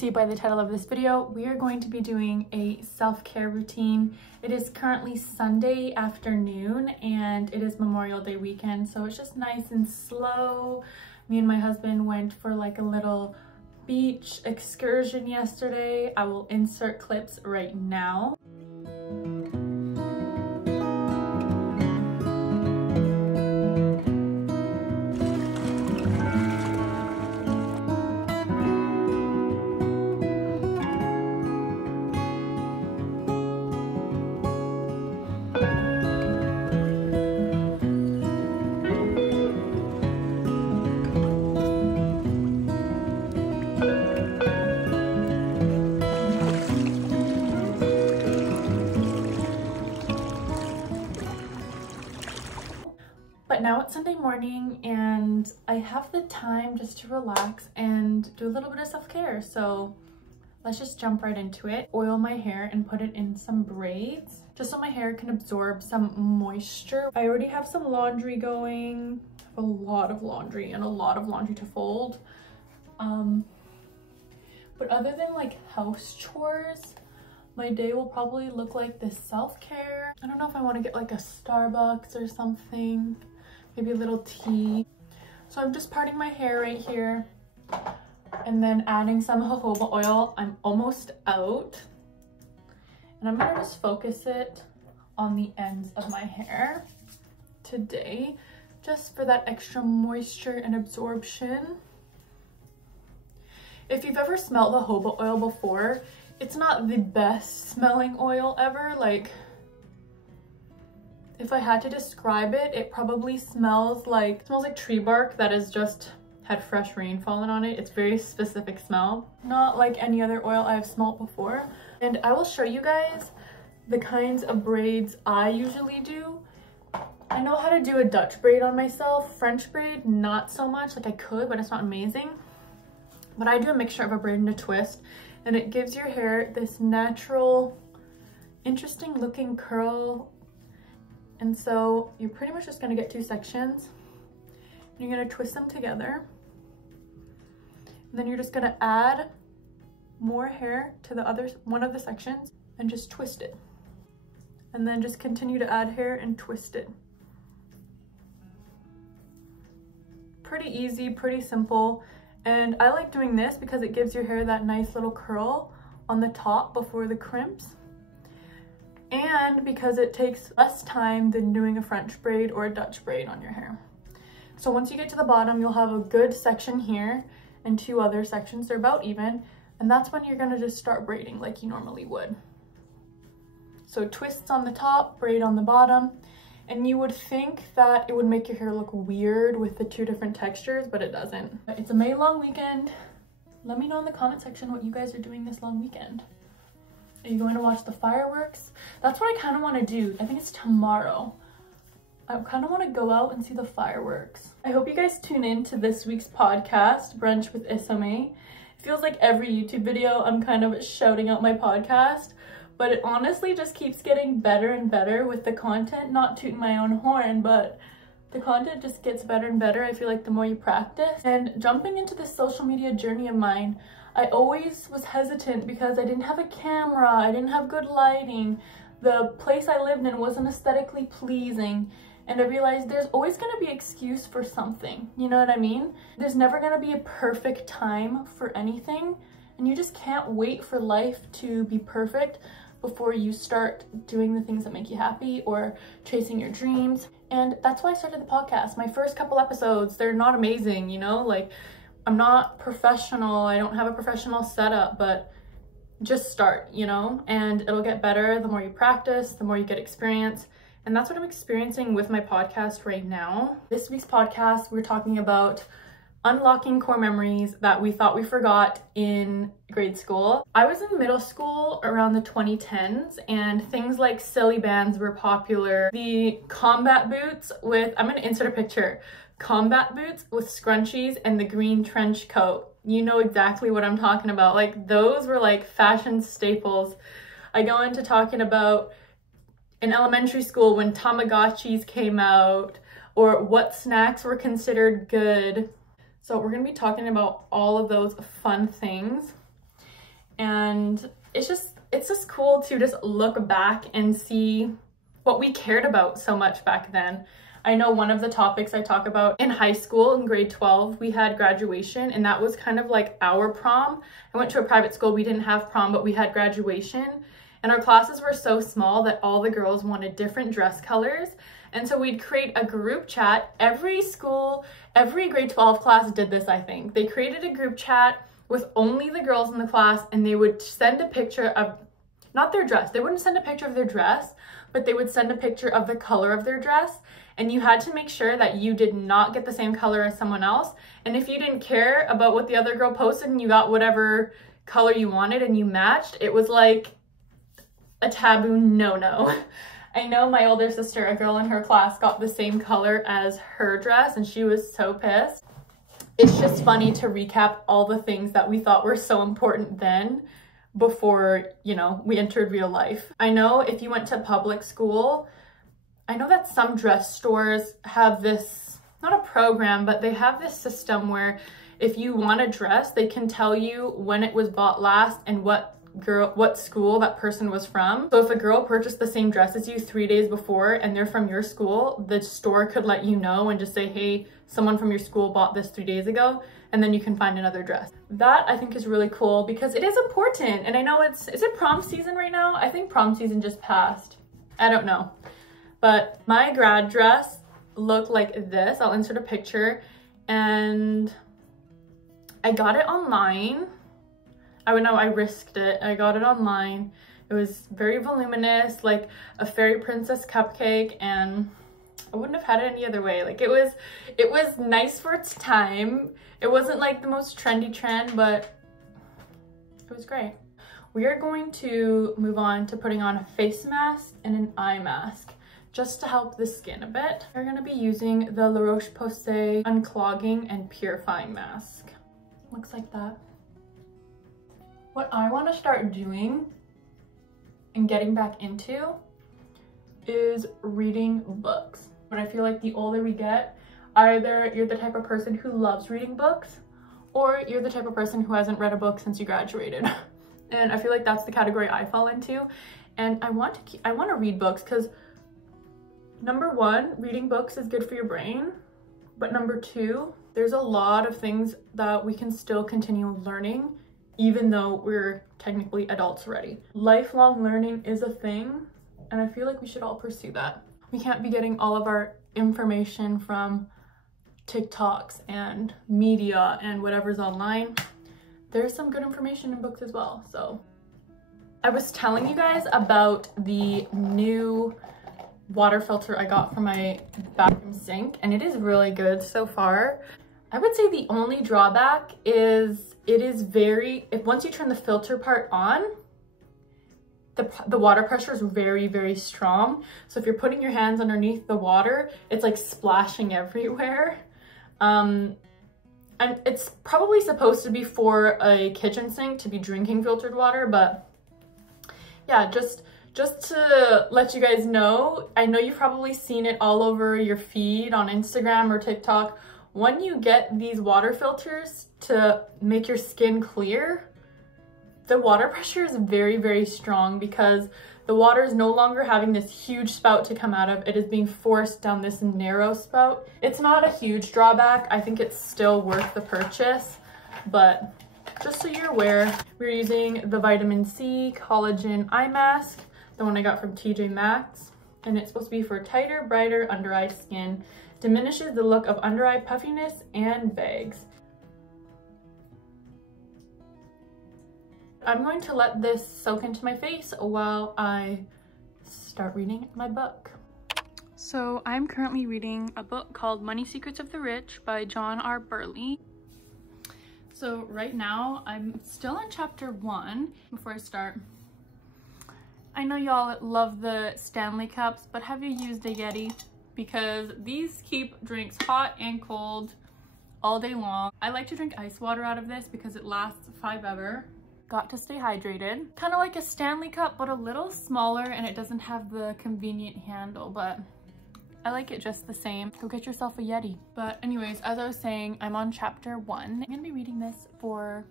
see by the title of this video, we are going to be doing a self-care routine. It is currently Sunday afternoon and it is Memorial Day weekend, so it's just nice and slow. Me and my husband went for like a little beach excursion yesterday. I will insert clips right now. But now it's Sunday morning and I have the time just to relax and do a little bit of self-care. So let's just jump right into it. Oil my hair and put it in some braids just so my hair can absorb some moisture. I already have some laundry going. I have a lot of laundry and a lot of laundry to fold. But other than like house chores, my day will probably look like this self-care. I don't know if I want to get like a Starbucks or something. Maybe a little tea. So I'm just parting my hair right here and then adding some jojoba oil. I'm almost out. And I'm gonna just focus it on the ends of my hair today, just for that extra moisture and absorption. If you've ever smelled the jojoba oil before, it's not the best smelling oil ever. Like, if I had to describe it, it probably smells like tree bark that has just had fresh rain fallen on it. It's very specific smell, not like any other oil I've smelled before. And I will show you guys the kinds of braids I usually do. I know how to do a Dutch braid on myself. French braid, not so much. Like I could, but it's not amazing. But I do a mixture of a braid and a twist, and it gives your hair this natural, interesting looking curl. And so you're pretty much just gonna get two sections. You're gonna twist them together. And then you're just gonna add more hair to the one of the sections and just twist it. And then just continue to add hair and twist it. Pretty easy, pretty simple. And I like doing this because it gives your hair that nice little curl on the top before the crimps. And because it takes less time than doing a French braid or a Dutch braid on your hair. So once you get to the bottom, you'll have a good section here and two other sections. They're about even. And that's when you're gonna just start braiding like you normally would. So twists on the top, braid on the bottom. And you would think that it would make your hair look weird with the two different textures, but it doesn't. It's a May long weekend. Let me know in the comment section what you guys are doing this long weekend. Are you going to watch the fireworks? That's what I kind of want to do. I think it's tomorrow. I kind of want to go out and see the fireworks. I hope you guys tune in to this week's podcast, Brunch with Isome. It feels like every YouTube video I'm kind of shouting out my podcast, but it honestly just keeps getting better and better with the content. Not tooting my own horn, but the content just gets better and better. I feel like the more you practice. And jumping into this social media journey of mine, I always was hesitant because I didn't have a camera, I didn't have good lighting, the place I lived in wasn't aesthetically pleasing, and I realized there's always going to be an excuse for something, you know what I mean? There's never going to be a perfect time for anything, and you just can't wait for life to be perfect before you start doing the things that make you happy or chasing your dreams. And that's why I started the podcast. My first couple episodes, they're not amazing, you know, like I'm not professional, I don't have a professional setup, but just start, you know, and it'll get better the more you practice, the more you get experience. And that's what I'm experiencing with my podcast right now. This week's podcast, we're talking about unlocking core memories that we thought we forgot in grade school. I was in middle school around the 2010s and things like silly bands were popular. The combat boots with, I'm gonna insert a picture, combat boots with scrunchies and the green trench coat. You know exactly what I'm talking about. Like those were like fashion staples. I go into talking about in elementary school when Tamagotchis came out or what snacks were considered good. So we're gonna be talking about all of those fun things. And it's just cool to just look back and see what we cared about so much back then. I know one of the topics I talk about in high school in grade 12, we had graduation, and that was kind of like our prom. I went to a private school, we didn't have prom, but we had graduation. And our classes were so small that all the girls wanted different dress colors. And so we'd create a group chat. Every school, every grade 12 class did this, I think. They created a group chat with only the girls in the class, and they would send a picture of, not their dress, they wouldn't send a picture of their dress, but they would send a picture of the color of their dress. And you had to make sure that you did not get the same color as someone else. And if you didn't care about what the other girl posted and you got whatever color you wanted and you matched, it was like a taboo no-no. I know my older sister, a girl in her class, got the same color as her dress and she was so pissed. It's just funny to recap all the things that we thought were so important then before, you know, we entered real life. I know if you went to public school, I know that some dress stores have this, not a program, but they have this system where if you want a dress, they can tell you when it was bought last and what school that person was from. So if a girl purchased the same dress as you 3 days before and they're from your school, the store could let you know and just say, hey, someone from your school bought this 3 days ago, and then you can find another dress. That I think is really cool because it is important. And I know is it prom season right now? I think prom season just passed. I don't know. But my grad dress looked like this. I'll insert a picture. And I got it online. I would know I risked it. I got it online. It was very voluminous, like a fairy princess cupcake, and I wouldn't have had it any other way. Like it was nice for its time. It wasn't like the most trendy trend, but it was great. We are going to move on to putting on a face mask and an eye mask just to help the skin a bit. We're gonna be using the La Roche-Posay Unclogging and Purifying Mask. Looks like that. What I want to start doing and getting back into is reading books. But I feel like the older we get, either you're the type of person who loves reading books or you're the type of person who hasn't read a book since you graduated. And I feel like that's the category I fall into. And I want to read books because number one, reading books is good for your brain. But number two, there's a lot of things that we can still continue learning even though we're technically adults already. Lifelong learning is a thing, and I feel like we should all pursue that. We can't be getting all of our information from TikToks and media and whatever's online. There's some good information in books as well, so. I was telling you guys about the new water filter I got for my bathroom sink, and it is really good so far. I would say the only drawback is once you turn the filter part on, the water pressure is very, very strong. So if you're putting your hands underneath the water, it's like splashing everywhere. And it's probably supposed to be for a kitchen sink to be drinking filtered water, but yeah, just to let you guys know, I know you've probably seen it all over your feed on Instagram or TikTok. When you get these water filters to make your skin clear, the water pressure is very, very strong because the water is no longer having this huge spout to come out of. It is being forced down this narrow spout. It's not a huge drawback. I think it's still worth the purchase, but just so you're aware, we're using the vitamin C collagen eye mask, the one I got from TJ Maxx, and it's supposed to be for tighter, brighter under eye skin. Diminishes the look of under eye puffiness and bags. I'm going to let this soak into my face while I start reading my book. So I'm currently reading a book called Money Secrets of the Rich by John R. Burley. So right now I'm still in chapter 1. Before I start, I know y'all love the Stanley cups, but have you used a Yeti? Because these keep drinks hot and cold all day long. I like to drink ice water out of this because it lasts forever. Got to stay hydrated. Kind of like a Stanley cup, but a little smaller, and it doesn't have the convenient handle, but I like it just the same. Go get yourself a Yeti. But anyways, as I was saying, I'm on chapter 1. I'm gonna be reading this for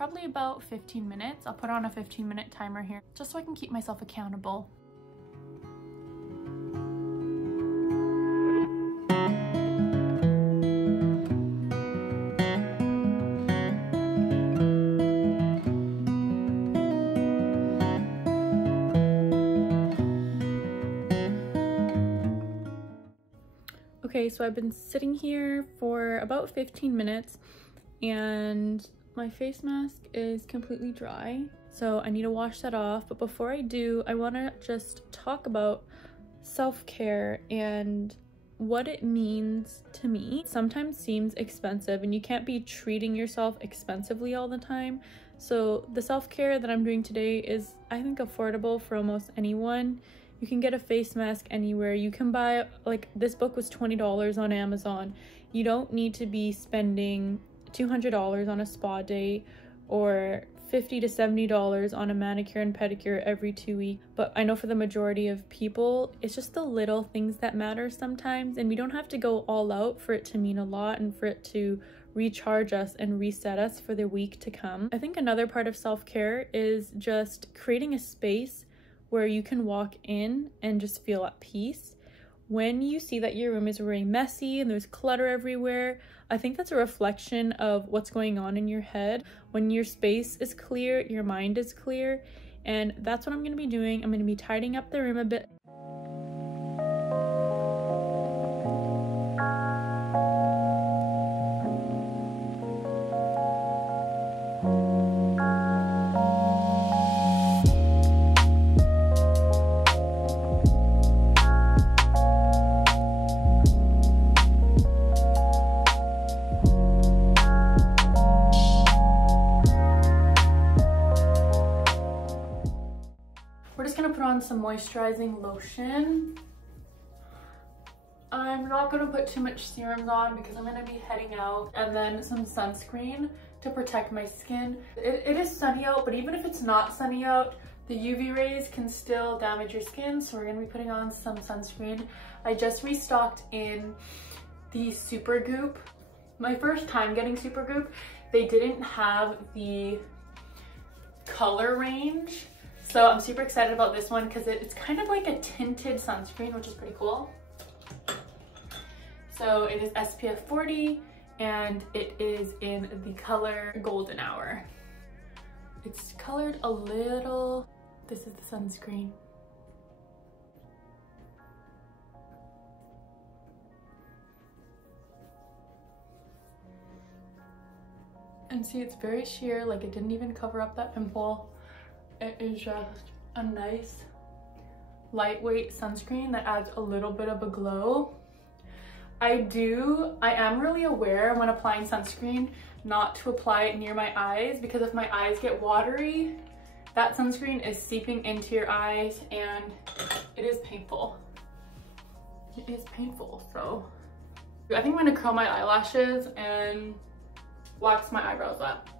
probably about 15 minutes. I'll put on a 15-minute timer here just so I can keep myself accountable. Okay, so I've been sitting here for about 15 minutes and my face mask is completely dry, so I need to wash that off. But before I do, I want to just talk about self-care and what it means to me. It sometimes seems expensive and you can't be treating yourself expensively all the time. So the self-care that I'm doing today is, I think, affordable for almost anyone. You can get a face mask anywhere. You can buy, like, this book was $20 on Amazon. You don't need to be spending $200 on a spa day or $50 to $70 on a manicure and pedicure every 2 weeks. But I know for the majority of people, it's just the little things that matter sometimes, and we don't have to go all out for it to mean a lot and for it to recharge us and reset us for the week to come. I think another part of self-care is just creating a space where you can walk in and just feel at peace. When you see that your room is very messy and there's clutter everywhere, I think that's a reflection of what's going on in your head. When your space is clear, your mind is clear, and that's what I'm gonna be doing. I'm gonna be tidying up the room a bit. Some moisturizing lotion. I'm not gonna put too much serums on because I'm gonna be heading out, and then some sunscreen to protect my skin. It is sunny out, but even if it's not sunny out, the UV rays can still damage your skin, so we're gonna be putting on some sunscreen. I just restocked in the Supergoop. My first time getting Supergoop, they didn't have the color range. So I'm super excited about this one because it's kind of like a tinted sunscreen, which is pretty cool. So it is SPF 40 and it is in the color Golden Hour. It's colored a little. This is the sunscreen. And see, it's very sheer, like it didn't even cover up that pimple. It is just a nice lightweight sunscreen that adds a little bit of a glow. I am really aware when applying sunscreen not to apply it near my eyes, because if my eyes get watery, that sunscreen is seeping into your eyes and it is painful. It is painful, so I think I'm gonna curl my eyelashes and wax my eyebrows up.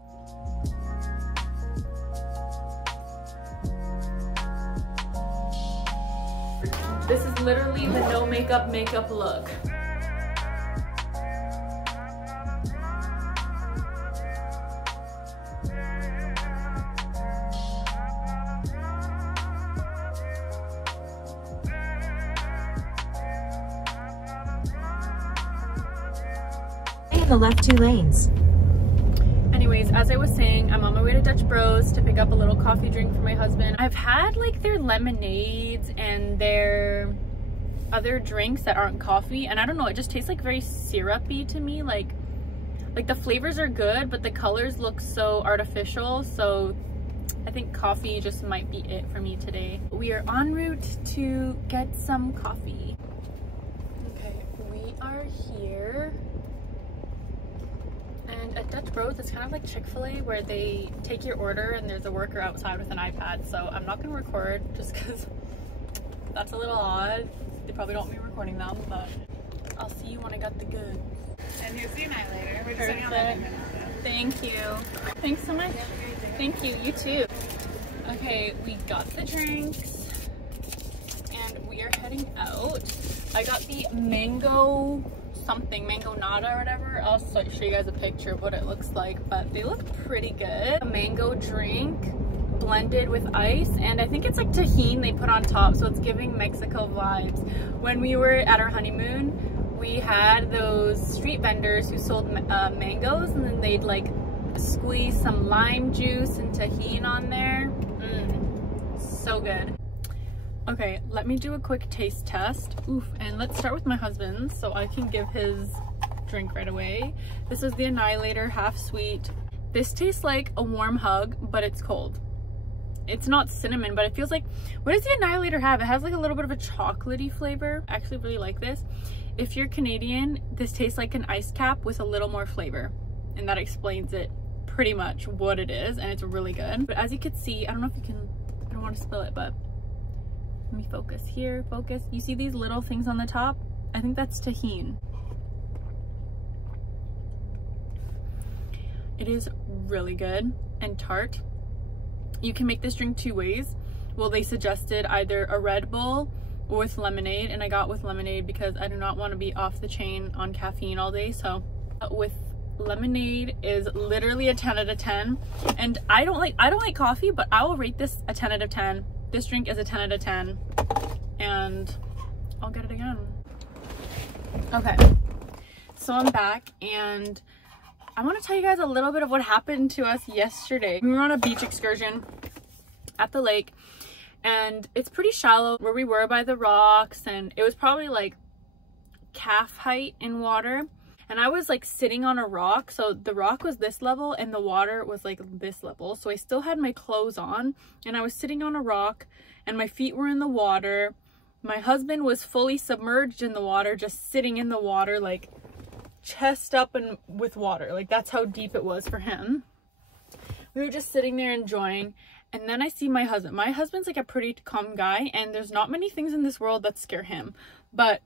This is literally the no makeup look. In the left 2 lanes. Anyways, as I was saying, I'm on my way to Dutch Bros to pick up a little coffee drink for my husband. I've had like their lemonades and their other drinks that aren't coffee, and I don't know, it just tastes like very syrupy to me. Like the flavors are good, but the colors look so artificial, so I think coffee just might be it for me today. We are en route to get some coffee. Okay, we are here. And at Dutch Bros, it's kind of like Chick-fil-A where they take your order and there's a worker outside with an iPad. So I'm not gonna record just because that's a little odd. They probably don't want me recording them, but I'll see you when I got the goods. And you'll see you night later. We're just Perfect. on that minute. Thank you. Thanks so much. Thank you. You too. Okay, we got the drinks and we are heading out. I got the mango something, mango nata or whatever. I'll show you guys a picture of what it looks like, but they look pretty good. A mango drink blended with ice, and I think it's like tahini they put on top, so it's giving Mexico vibes. When we were at our honeymoon, we had those street vendors who sold mangoes, and then they'd like squeeze some lime juice and tahini on there. So good. Okay, let me do a quick taste test. Oof, and let's start with my husband's so I can give his drink right away. This is the Annihilator half sweet. This tastes like a warm hug, but it's cold. It's not cinnamon, but it feels like, what does the Annihilator have? It has like a little bit of a chocolatey flavor. I actually really like this. If you're Canadian, this tastes like an ice cap with a little more flavor, and that explains it pretty much what it is, and it's really good. But as you can see, I don't know if you can, I don't want to spill it, but let me focus here, focus. You see these little things on the top? I think that's tahini. It is really good and tart. You can make this drink two ways. Well, they suggested either a Red Bull or with lemonade, and I got with lemonade because I do not want to be off the chain on caffeine all day. So with lemonade is literally a 10 out of 10, and I don't like coffee, but I will rate this a 10 out of 10. This drink is a 10 out of 10, and I'll get it again. Okay, so I'm back, and I want to tell you guys a little bit of what happened to us yesterday. We were on a beach excursion at the lake, and it's pretty shallow where we were by the rocks, and it was probably like calf height in water. And I was like sitting on a rock, so the rock was this level and the water was like this level. So I still had my clothes on, and I was sitting on a rock and my feet were in the water. My husband was fully submerged in the water, just sitting in the water, like chest up and with water. Like that's how deep it was for him. We were just sitting there enjoying. And then I see my husband. My husband's like a pretty calm guy, and there's not many things in this world that scare him. But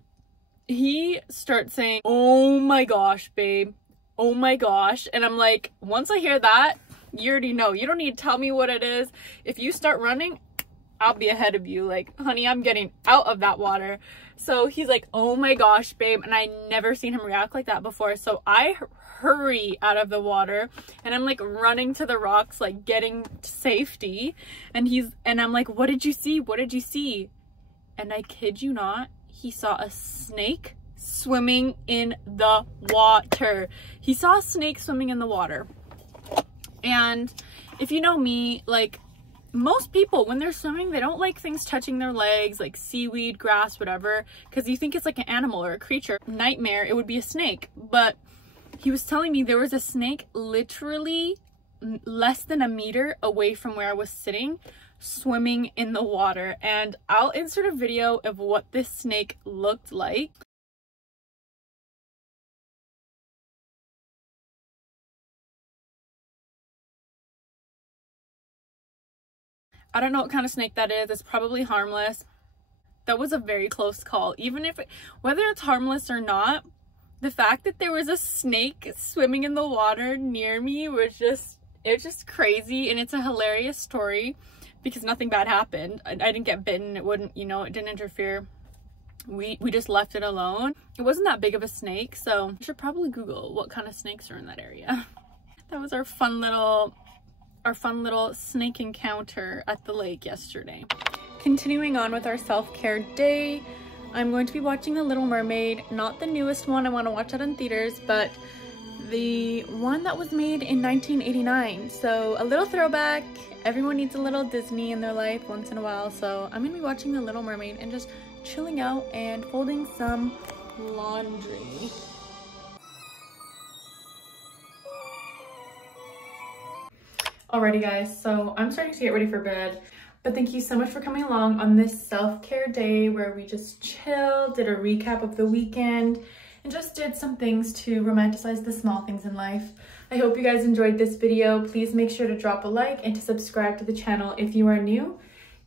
he starts saying, "Oh my gosh, babe. Oh my gosh." And I'm like, once I hear that, you already know. You don't need to tell me what it is. If you start running, I'll be ahead of you. Like, honey, I'm getting out of that water. So he's like, "Oh my gosh, babe." And I never seen him react like that before. So I hurry out of the water, and I'm like running to the rocks, like getting to safety. And I'm like, "What did you see? What did you see?" And I kid you not, he saw a snake swimming in the water. He saw a snake swimming in the water. And if you know me, like most people, when they're swimming, they don't like things touching their legs, like seaweed, grass, whatever, because you think it's like an animal or a creature. Nightmare, it would be a snake. But he was telling me there was a snake literally less than a meter away from where I was sitting, swimming in the water. And I'll insert a video of what this snake looked like. I don't know what kind of snake that is. It's probably harmless. That was a very close call. Even if whether it's harmless or not, the fact that there was a snake swimming in the water near me was it's just crazy. And it's a hilarious story because nothing bad happened. I didn't get bitten. It wouldn't, you know, it didn't interfere. We just left it alone. It wasn't that big of a snake, so I should probably Google what kind of snakes are in that area. That was our fun little snake encounter at the lake yesterday. Continuing on with our self-care day, I'm going to be watching The Little Mermaid. Not the newest one, I want to watch that in theaters, but the one that was made in 1989. So a little throwback. Everyone needs a little Disney in their life once in a while, so I'm gonna be watching The Little Mermaid and just chilling out and folding some laundry. Alrighty guys, so I'm starting to get ready for bed, but thank you so much for coming along on this self-care day where we just chilled, did a recap of the weekend, and just did some things to romanticize the small things in life. I hope you guys enjoyed this video. Please make sure to drop a like and to subscribe to the channel if you are new,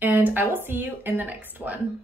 and I will see you in the next one.